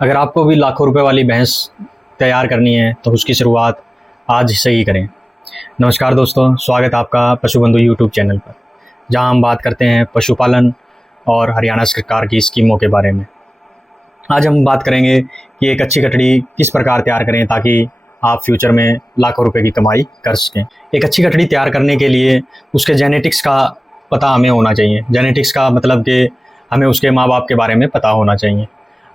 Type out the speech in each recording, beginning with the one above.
अगर आपको भी लाखों रुपए वाली भैंस तैयार करनी है तो उसकी शुरुआत आज से ही करें। नमस्कार दोस्तों, स्वागत है आपका पशु बंधु यूट्यूब चैनल पर, जहां हम बात करते हैं पशुपालन और हरियाणा सरकार की स्कीमों के बारे में। आज हम बात करेंगे कि एक अच्छी कटड़ी किस प्रकार तैयार करें ताकि आप फ्यूचर में लाखों रुपए की कमाई कर सकें। एक अच्छी कटड़ी तैयार करने के लिए उसके जेनेटिक्स का पता हमें होना चाहिए। जेनेटिक्स का मतलब कि हमें उसके माँ बाप के बारे में पता होना चाहिए।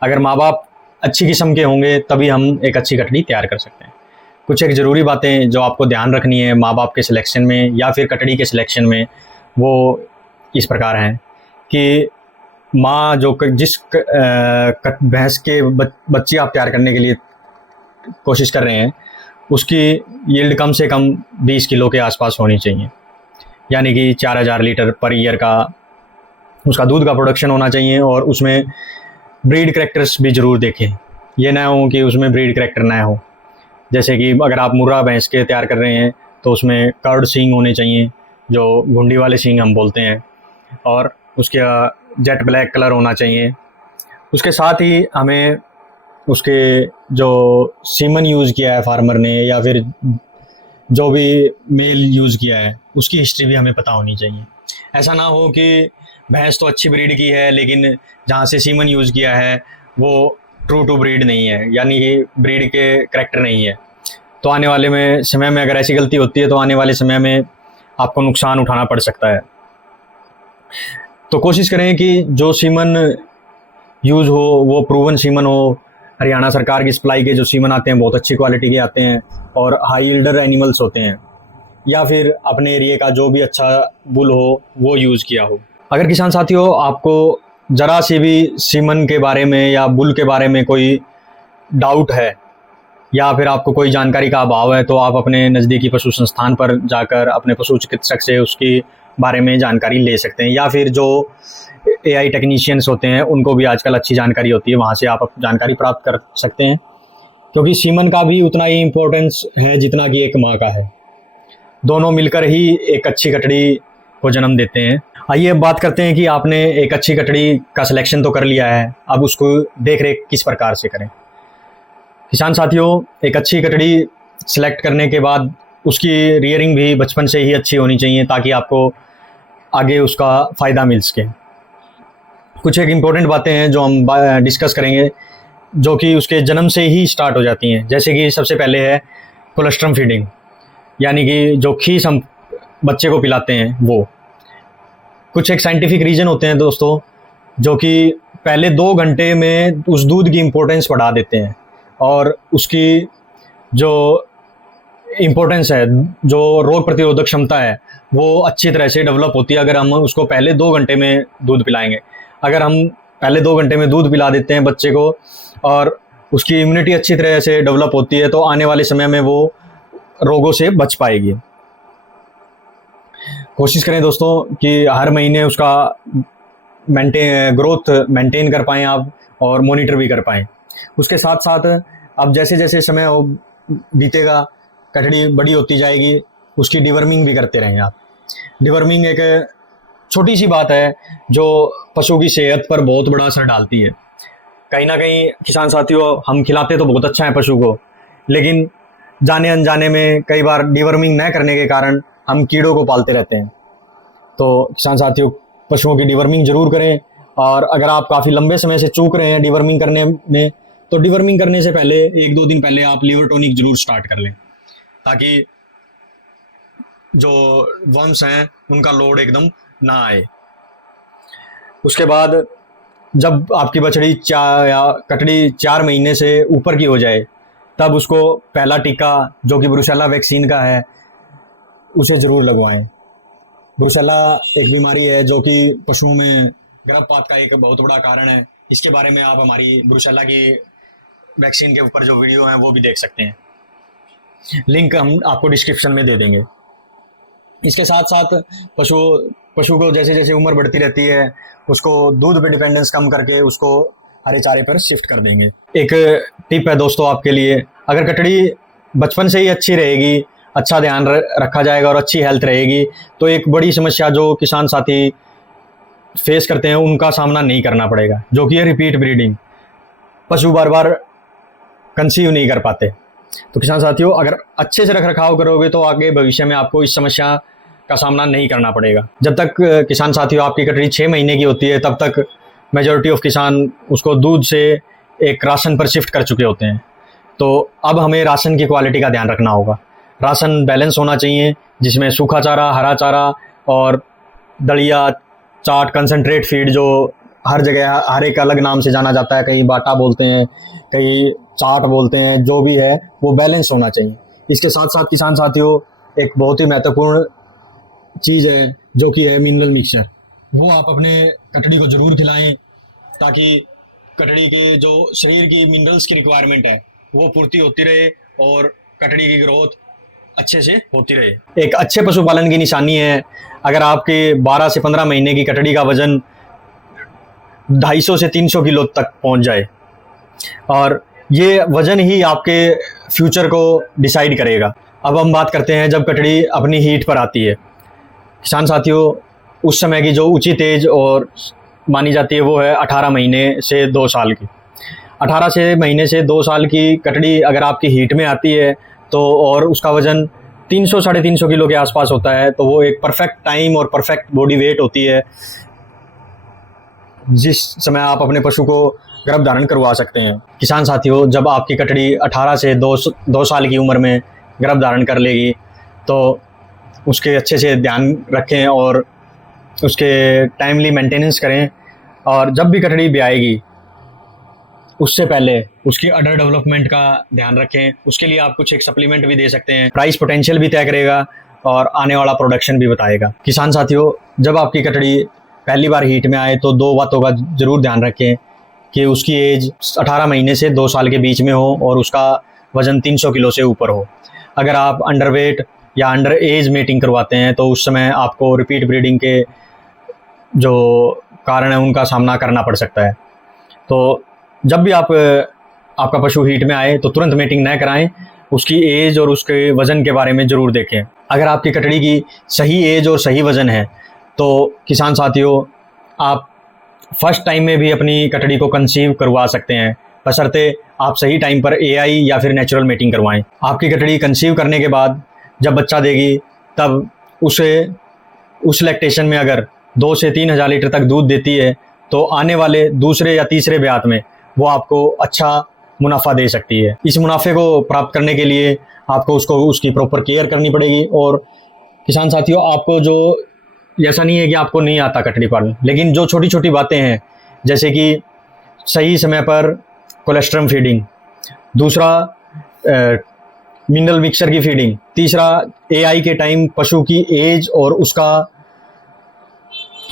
अगर माँ बाप अच्छी किस्म के होंगे तभी हम एक अच्छी कटड़ी तैयार कर सकते हैं। कुछ एक ज़रूरी बातें जो आपको ध्यान रखनी है माँ बाप के सिलेक्शन में या फिर कटड़ी के सिलेक्शन में, वो इस प्रकार हैं कि माँ जो जिस भैंस के बच्चे आप तैयार करने के लिए कोशिश कर रहे हैं उसकी यील्ड कम से कम 20 किलो के आसपास होनी चाहिए, यानी कि 4000 लीटर पर ईयर का उसका दूध का प्रोडक्शन होना चाहिए। और उसमें ब्रीड करैक्टर्स भी ज़रूर देखें, ये ना हो कि उसमें ब्रीड करैक्टर ना हो। जैसे कि अगर आप मुर्रा भैंस के तैयार कर रहे हैं तो उसमें कर्ड सींग होने चाहिए, जो घुंडी वाले सींग हम बोलते हैं, और उसके जेट ब्लैक कलर होना चाहिए। उसके साथ ही हमें उसके जो सीमन यूज़ किया है फार्मर ने या फिर जो भी मेल यूज़ किया है उसकी हिस्ट्री भी हमें पता होनी चाहिए। ऐसा ना हो कि भैंस तो अच्छी ब्रीड की है लेकिन जहाँ से सीमन यूज़ किया है वो ट्रू टू ब्रीड नहीं है, यानी कि ब्रीड के करैक्टर नहीं है। तो आने वाले में समय में अगर ऐसी गलती होती है तो आने वाले समय में आपको नुकसान उठाना पड़ सकता है। तो कोशिश करें कि जो सीमन यूज़ हो वो प्रूवन सीमन हो। हरियाणा सरकार की सप्लाई के जो सीमन आते हैं बहुत अच्छी क्वालिटी के आते हैं और हाई यील्डर एनिमल्स होते हैं, या फिर अपने एरिया का जो भी अच्छा बुल हो वो यूज़ किया हो। अगर किसान साथियों आपको ज़रा सी भी सीमन के बारे में या बुल के बारे में कोई डाउट है या फिर आपको कोई जानकारी का अभाव है तो आप अपने नज़दीकी पशु संस्थान पर जाकर अपने पशु चिकित्सक से उसकी बारे में जानकारी ले सकते हैं, या फिर जो AI टेक्नीशियंस होते हैं उनको भी आजकल अच्छी जानकारी होती है, वहाँ से आप जानकारी प्राप्त कर सकते हैं। क्योंकि सीमन का भी उतना ही इम्पोर्टेंस है जितना कि एक माँ का है। दोनों मिलकर ही एक अच्छी कटड़ी को जन्म देते हैं। आइए अब बात करते हैं कि आपने एक अच्छी कटड़ी का सिलेक्शन तो कर लिया है, अब उसको देख रेख किस प्रकार से करें। किसान साथियों, एक अच्छी कटड़ी सिलेक्ट करने के बाद उसकी रियरिंग भी बचपन से ही अच्छी होनी चाहिए ताकि आपको आगे उसका फ़ायदा मिल सके। कुछ एक इम्पोर्टेंट बातें हैं जो हम डिस्कस करेंगे जो कि उसके जन्म से ही स्टार्ट हो जाती हैं। जैसे कि सबसे पहले है कोलेस्ट्रम फीडिंग, यानी कि जो खीस हम बच्चे को पिलाते हैं वो। कुछ एक साइंटिफिक रीज़न होते हैं दोस्तों जो कि पहले 2 घंटे में उस दूध की इम्पोर्टेंस बढ़ा देते हैं और उसकी जो इम्पोर्टेंस है, जो रोग प्रतिरोधक क्षमता है, वो अच्छी तरह से डेवलप होती है अगर हम उसको पहले 2 घंटे में दूध पिलाएंगे। अगर हम पहले 2 घंटे में दूध पिला देते हैं बच्चे को और उसकी इम्यूनिटी अच्छी तरह से डेवलप होती है तो आने वाले समय में वो रोगों से बच पाएगी। कोशिश करें दोस्तों कि हर महीने उसका ग्रोथ मेंटेन कर पाएँ आप और मॉनिटर भी कर पाएँ। उसके साथ साथ अब जैसे जैसे समय बीतेगा कटड़ी बड़ी होती जाएगी, उसकी डिवर्मिंग भी करते रहें आप। डिवर्मिंग एक छोटी सी बात है जो पशु की सेहत पर बहुत बड़ा असर डालती है। कहीं ना कहीं किसान साथियों हम खिलाते तो बहुत अच्छा है पशु को, लेकिन जाने अनजाने में कई बार डिवर्मिंग न करने के कारण हम कीड़ों को पालते रहते हैं। तो किसान साथियों पशुओं की डिवर्मिंग ज़रूर करें, और अगर आप काफ़ी लंबे समय से चूक रहे हैं डिवर्मिंग करने में तो डिवर्मिंग करने से पहले 1-2 दिन पहले आप लिवर टॉनिक ज़रूर स्टार्ट कर लें ताकि जो वर्म्स हैं उनका लोड एकदम ना आए। उसके बाद जब आपकी बछड़ी या कटड़ी 4 महीने से ऊपर की हो जाए तब उसको पहला टीका जो कि ब्रुसेला वैक्सीन का है उसे ज़रूर लगवाएं। ब्रुसेला एक बीमारी है जो कि पशुओं में गर्भपात का एक बहुत बड़ा कारण है। इसके बारे में आप हमारी ब्रुसेला की वैक्सीन के ऊपर जो वीडियो हैं वो भी देख सकते हैं, लिंक हम आपको डिस्क्रिप्शन में दे देंगे। इसके साथ साथ पशु को जैसे जैसे उम्र बढ़ती रहती है उसको दूध पे डिपेंडेंस कम करके उसको हरे चारे पर शिफ्ट कर देंगे। एक टिप है दोस्तों आपके लिए, अगर कटड़ी बचपन से ही अच्छी रहेगी, अच्छा ध्यान रखा जाएगा और अच्छी हेल्थ रहेगी तो एक बड़ी समस्या जो किसान साथी फेस करते हैं उनका सामना नहीं करना पड़ेगा, जो कि है रिपीट ब्रीडिंग। पशु बार बार कंसीव नहीं कर पाते। तो किसान साथियों, अगर अच्छे से रख रखाव करोगे तो आगे भविष्य में आपको इस समस्या का सामना नहीं करना पड़ेगा। जब तक किसान साथियों आपकी कटड़ी 6 महीने की होती है, तब तक मेजॉरिटी ऑफ किसान उसको दूध से एक राशन पर शिफ्ट कर चुके होते हैं। तो अब हमें राशन की क्वालिटी का ध्यान रखना होगा। राशन बैलेंस होना चाहिए, जिसमें सूखा चारा, हरा चारा और दलिया, चाट, कंसनट्रेट फीड, जो हर जगह हर एक अलग नाम से जाना जाता है, कहीं बाटा बोलते हैं, कहीं चाट बोलते हैं, जो भी है वो बैलेंस होना चाहिए। इसके साथ साथ किसान साथियों एक बहुत ही महत्वपूर्ण चीज़ है जो कि है मिनरल मिक्सचर। वो आप अपने कटड़ी को ज़रूर खिलाएं, ताकि कटड़ी के जो शरीर की मिनरल्स की रिक्वायरमेंट है वो पूर्ति होती रहे और कटड़ी की ग्रोथ अच्छे से होती रहे। एक अच्छे पशुपालन की निशानी है अगर आपके 12 से 15 महीने की कटड़ी का वजन 250 से 300 किलो तक पहुंच जाए, और ये वजन ही आपके फ्यूचर को डिसाइड करेगा। अब हम बात करते हैं जब कटड़ी अपनी हीट पर आती है। किसान साथियों, उस समय की जो उचित एज और मानी जाती है वो है 18 महीने से 2 साल की। 18 से महीने से 2 साल की कटड़ी अगर आपकी हीट में आती है तो, और उसका वजन 300 साढ़े 300 किलो के आसपास होता है, तो वो एक परफेक्ट टाइम और परफेक्ट बॉडी वेट होती है जिस समय आप अपने पशु को गर्भ धारण करवा सकते हैं। किसान साथियों, जब आपकी कटड़ी 18 से 2 साल की उम्र में गर्भ धारण कर लेगी तो उसके अच्छे से ध्यान रखें और उसके टाइमली मेंटेनेंस करें। और जब भी कटड़ी ब्याएगी उससे पहले उसकी अडर डेवलपमेंट का ध्यान रखें। उसके लिए आप कुछ एक सप्लीमेंट भी दे सकते हैं। प्राइस पोटेंशियल भी तय करेगा और आने वाला प्रोडक्शन भी बताएगा। किसान साथियों, जब आपकी कटड़ी पहली बार हीट में आए तो 2 बातों का ज़रूर ध्यान रखें कि उसकी एज 18 महीने से 2 साल के बीच में हो और उसका वज़न 300 किलो से ऊपर हो। अगर आप अंडरवेट या अंडर एज मेटिंग करवाते हैं तो उस समय आपको रिपीट ब्रीडिंग के जो कारण है उनका सामना करना पड़ सकता है। तो जब भी आपका पशु हीट में आए तो तुरंत मेटिंग न कराएं, उसकी एज और उसके वज़न के बारे में ज़रूर देखें। अगर आपकी कटड़ी की सही एज और सही वज़न है तो किसान साथियों आप फर्स्ट टाइम में भी अपनी कटड़ी को कंसीव करवा सकते हैं, बशर्ते आप सही टाइम पर एआई या फिर नेचुरल मेटिंग करवाएं। आपकी कटड़ी कंसीव करने के बाद जब बच्चा देगी तब उस लैक्टेशन में अगर 2 से 3 हज़ार लीटर तक दूध देती है तो आने वाले दूसरे या तीसरे ब्यात में वो आपको अच्छा मुनाफा दे सकती है। इस मुनाफे को प्राप्त करने के लिए आपको उसकी प्रॉपर केयर करनी पड़ेगी। और किसान साथियों, आपको जो ऐसा नहीं है कि आपको नहीं आता कटड़ी पालन, लेकिन जो छोटी छोटी बातें हैं जैसे कि सही समय पर कोलेस्ट्रम फीडिंग, दूसरा मिनरल मिक्सचर की फीडिंग, तीसरा एआई के टाइम पशु की एज और उसका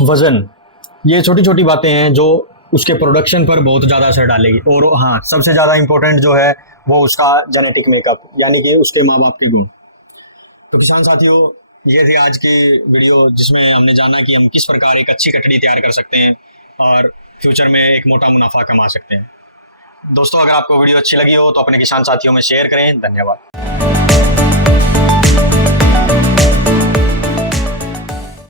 वज़न, ये छोटी छोटी बातें हैं जो उसके प्रोडक्शन पर बहुत ज़्यादा असर डालेगी। और हाँ, सबसे ज़्यादा इम्पोर्टेंट जो है वो उसका जेनेटिक मेकअप, यानी कि उसके माँ बाप के गुण। तो किसान साथियों, ये थी आज की वीडियो जिसमें हमने जाना कि हम किस प्रकार एक अच्छी कटड़ी तैयार कर सकते हैं और फ्यूचर में एक मोटा मुनाफा कमा सकते हैं। दोस्तों, अगर आपको वीडियो अच्छी लगी हो तो अपने किसान साथियों में शेयर करें। धन्यवाद।